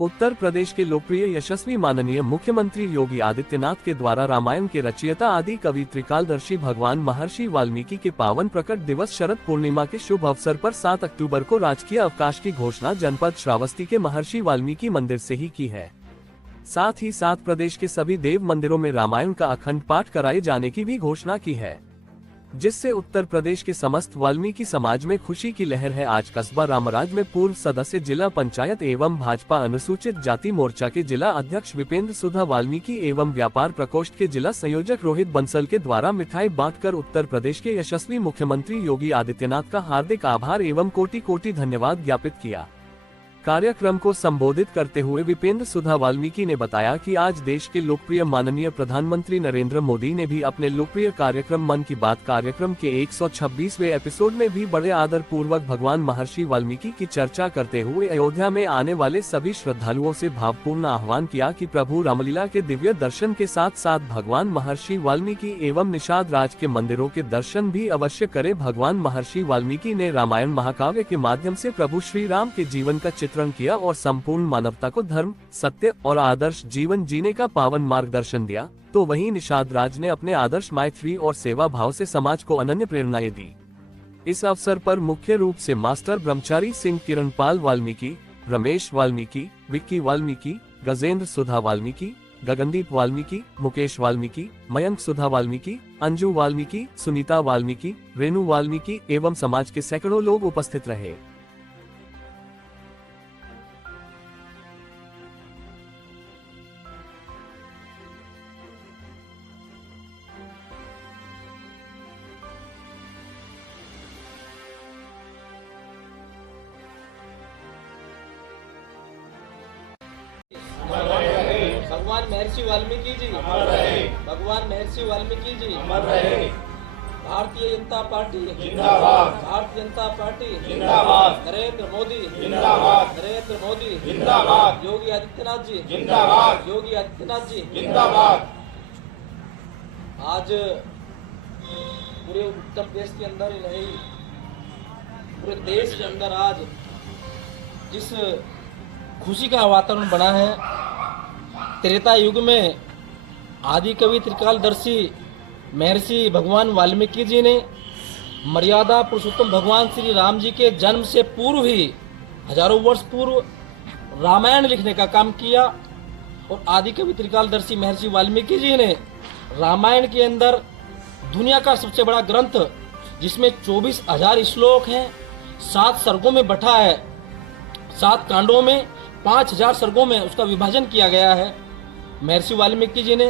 उत्तर प्रदेश के लोकप्रिय यशस्वी माननीय मुख्यमंत्री योगी आदित्यनाथ के द्वारा रामायण के रचयिता आदि कवि त्रिकालदर्शी भगवान महर्षि वाल्मीकि के पावन प्रकट दिवस शरद पूर्णिमा के शुभ अवसर पर 7 अक्टूबर को राजकीय अवकाश की घोषणा जनपद श्रावस्ती के महर्षि वाल्मीकि मंदिर से ही की है। साथ ही साथ प्रदेश के सभी देव मंदिरों में रामायण का अखंड पाठ कराए जाने की भी घोषणा की है, जिससे उत्तर प्रदेश के समस्त वाल्मीकि समाज में खुशी की लहर है। आज कस्बा रामराज में पूर्व सदस्य जिला पंचायत एवं भाजपा अनुसूचित जाति मोर्चा के जिला अध्यक्ष विपेंद्र सुधा वाल्मीकि एवं व्यापार प्रकोष्ठ के जिला संयोजक रोहित बंसल के द्वारा मिठाई बांटकर उत्तर प्रदेश के यशस्वी मुख्यमंत्री योगी आदित्यनाथ का हार्दिक आभार एवं कोटि कोटि धन्यवाद ज्ञापित किया। कार्यक्रम को संबोधित करते हुए विपेंद्र सुधा वाल्मीकि ने बताया कि आज देश के लोकप्रिय माननीय प्रधानमंत्री नरेंद्र मोदी ने भी अपने लोकप्रिय कार्यक्रम मन की बात कार्यक्रम के 126वें एपिसोड में भी बड़े आदर पूर्वक भगवान महर्षि वाल्मीकि की चर्चा करते हुए अयोध्या में आने वाले सभी श्रद्धालुओं से भावपूर्ण आह्वान किया कि प्रभु रामलीला के दिव्य दर्शन के साथ साथ भगवान महर्षि वाल्मीकि एवं निषाद राज के मंदिरों के दर्शन भी अवश्य करे। भगवान महर्षि वाल्मीकि ने रामायण महाकाव्य के माध्यम से प्रभु श्री राम के जीवन का चित्रण किया और संपूर्ण मानवता को धर्म, सत्य और आदर्श जीवन जीने का पावन मार्गदर्शन दिया, तो वहीं निषाद राज ने अपने आदर्श मैत्री और सेवा भाव से समाज को अनन्य प्रेरणाएं दी। इस अवसर पर मुख्य रूप से मास्टर ब्रह्मचारी सिंह, किरणपाल वाल्मीकि, रमेश वाल्मीकि, विक्की वाल्मीकि, गजेंद्र सुधा वाल्मीकि, गगनदीप वाल्मीकि, मुकेश वाल्मीकि, मयंक सुधा वाल्मीकि, अंजू वाल्मीकि, सुनीता वाल्मीकि, रेणु वाल्मीकि एवं समाज के सैकड़ों लोग उपस्थित रहे। भगवान महर्षि वाल्मीकि जी, भगवान महर्षि वाल्मीकि जी, भारतीय जनता पार्टी जिंदाबाद, भारतीय जनता पार्टी जिंदाबाद, नरेंद्र मोदी जिंदाबाद, नरेंद्र मोदी जिंदाबाद, योगी आदित्यनाथ जी जिंदाबाद, योगी आदित्यनाथ जी जिंदाबाद। आज पूरे उत्तर प्रदेश के अंदर ही नहीं, पूरे देश के अंदर आज जिस खुशी का वातावरण बना है, त्रेता युग में आदि कवि त्रिकालदर्शी महर्षि भगवान वाल्मीकि जी ने मर्यादा पुरुषोत्तम भगवान श्री राम जी के जन्म से पूर्व ही हजारों वर्ष पूर्व रामायण लिखने का काम किया और आदि कवि त्रिकालदर्शी महर्षि वाल्मीकि जी ने रामायण के अंदर दुनिया का सबसे बड़ा ग्रंथ, जिसमें 24,000 श्लोक हैं, 7 सर्गों में बटा है, 7 कांडों में 5,000 सर्गों में उसका विभाजन किया गया है। महर्षि वाल्मीकि जी ने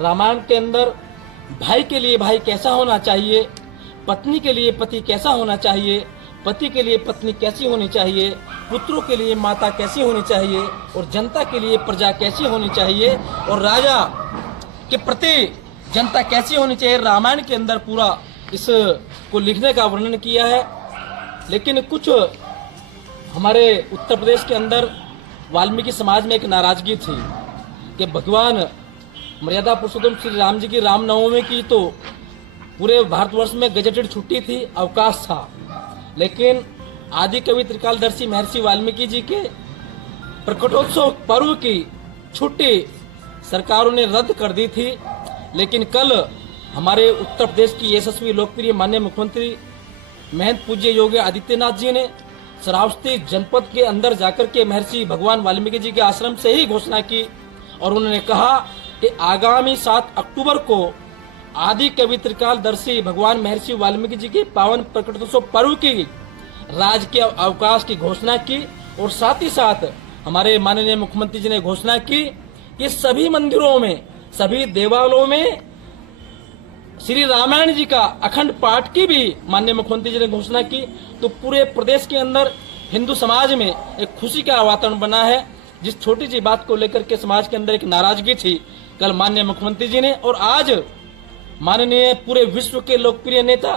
रामायण के अंदर भाई के लिए भाई कैसा होना चाहिए, पत्नी के लिए पति कैसा होना चाहिए, पति के लिए पत्नी कैसी होनी चाहिए, पुत्रों के लिए माता कैसी होनी चाहिए और जनता के लिए प्रजा कैसी होनी चाहिए और राजा के प्रति जनता कैसी होनी चाहिए, रामायण के अंदर पूरा इस को लिखने का वर्णन किया है। लेकिन कुछ हमारे उत्तर प्रदेश के अंदर वाल्मीकि समाज में एक नाराजगी थी कि भगवान मर्यादा पुरुषोत्तम श्री राम जी की रामनवमी की तो पूरे भारतवर्ष में गजेटेड छुट्टी थी, अवकाश था, लेकिन आदि कवि त्रिकालदर्शी महर्षि वाल्मीकि जी के प्रकटोत्सव पर्व की छुट्टी सरकारों ने रद्द कर दी थी। लेकिन कल हमारे उत्तर प्रदेश की यशस्वी लोकप्रिय माननीय मुख्यमंत्री महंत पूज्य योगी आदित्यनाथ जी ने श्रावस्ती जनपद के अंदर जाकर के महर्षि भगवान वाल्मीकि जी के आश्रम से ही घोषणा की और उन्होंने कहा कि आगामी 7 अक्टूबर को आदि कवि त्रिकालदर्शी भगवान महर्षि वाल्मीकि जी के पावन प्रकटोत्सव पर्व की राजकीय अवकाश की घोषणा की और साथ ही साथ हमारे माननीय मुख्यमंत्री जी ने घोषणा की कि सभी मंदिरों में, सभी देवालयों में श्री रामायण जी का अखंड पाठ की भी माननीय मुख्यमंत्री जी ने घोषणा की। तो पूरे प्रदेश के अंदर हिंदू समाज में एक खुशी का वातावरण बना है। जिस छोटी सी बात को लेकर के समाज के अंदर एक नाराजगी थी, कल माननीय मुख्यमंत्री जी ने और आज माननीय पूरे विश्व के लोकप्रिय नेता,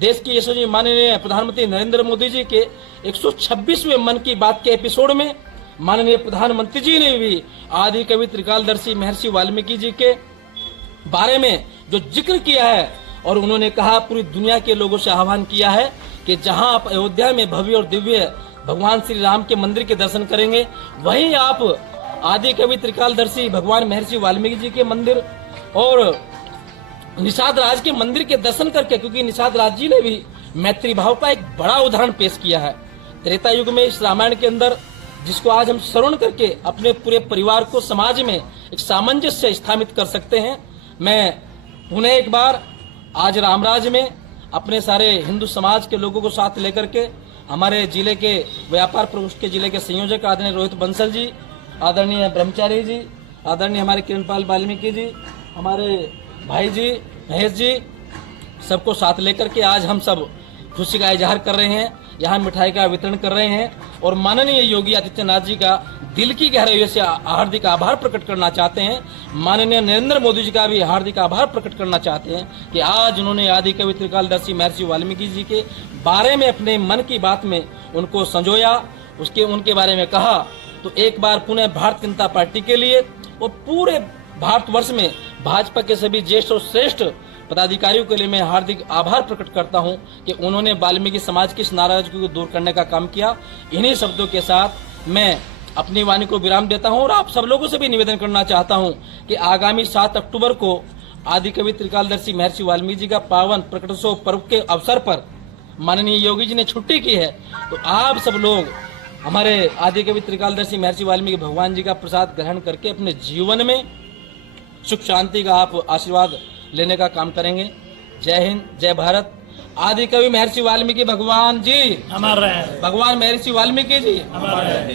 देश की यशस्वी माननीय प्रधानमंत्री नरेंद्र मोदी जी के 126वें मन की बात के एपिसोड में माननीय प्रधानमंत्री जी ने भी आदि कवि त्रिकालदर्शी महर्षि वाल्मीकि जी के बारे में जो जिक्र किया है और उन्होंने कहा, पूरी दुनिया के लोगों से आह्वान किया है कि जहां आप अयोध्या में भव्य और दिव्य भगवान श्री राम के मंदिर के दर्शन करेंगे, वहीं आप आदि कवि त्रिकालदर्शी भगवान महर्षि वाल्मीकि जी के मंदिर और निषाद राज के मंदिर के दर्शन करके, क्योंकि निषाद राज जी ने भी मैत्री भाव का एक बड़ा उदाहरण पेश किया है। त्रेता युग में इस रामायण के अंदर, जिसको आज हम श्रवण करके अपने पूरे परिवार को समाज में एक सामंजस्य स्थापित कर सकते हैं। मैं पुनः एक बार आज रामराज में अपने सारे हिंदू समाज के लोगों को साथ लेकर के, हमारे जिले के व्यापार प्रकोष्ठ के जिले के संयोजक आदरणीय रोहित बंसल जी, आदरणीय ब्रह्मचारी जी, आदरणीय हमारे किरणपाल वाल्मीकि जी, हमारे भाई जी महेश जी, सबको साथ लेकर के आज हम सब खुशी का इजहार कर रहे हैं, यहाँ मिठाई का वितरण कर रहे हैं और माननीय योगी आदित्यनाथ जी का दिल की गहराइयों से हार्दिक आभार प्रकट करना चाहते हैं। माननीय नरेंद्र मोदी जी का भी हार्दिक आभार प्रकट करना चाहते हैं कि आज उन्होंने आदि कवि त्रिकालदर्शी महर्षि वाल्मीकि जी के बारे में अपने मन की बात में उनको संजोया, उनके बारे में कहा। तो एक बार पुनः भारतीय जनता पार्टी के लिए और पूरे भारतवर्ष में भाजपा के सभी ज्येष्ठ और श्रेष्ठ पदाधिकारियों के लिए मैं हार्दिक आभार प्रकट करता हूं कि उन्होंने वाल्मीकि समाज की इस नाराजगी को दूर करने का काम किया। इन्हीं शब्दों के साथ मैं अपनी वाणी को विराम देता हूं और आप सब लोगों से भी निवेदन करना चाहता हूं कि आगामी 7 अक्टूबर को आदि कवि त्रिकालदर्शी महर्षि वाल्मीकि जी का पावन प्रकटोत्सव पर्व के अवसर पर माननीय योगी जी ने छुट्टी की है। तो आप सब लोग हमारे आदि कवि त्रिकालदर्शी महर्षि वाल्मीकि भगवान जी का प्रसाद ग्रहण करके अपने जीवन में सुख शांति का आप आशीर्वाद लेने का काम करेंगे। जय हिंद, जय भारत। आदि कवि महर्षि वाल्मीकि भगवान जी अमर रहे। भगवान महर्षि वाल्मीकि जी अमर रहे।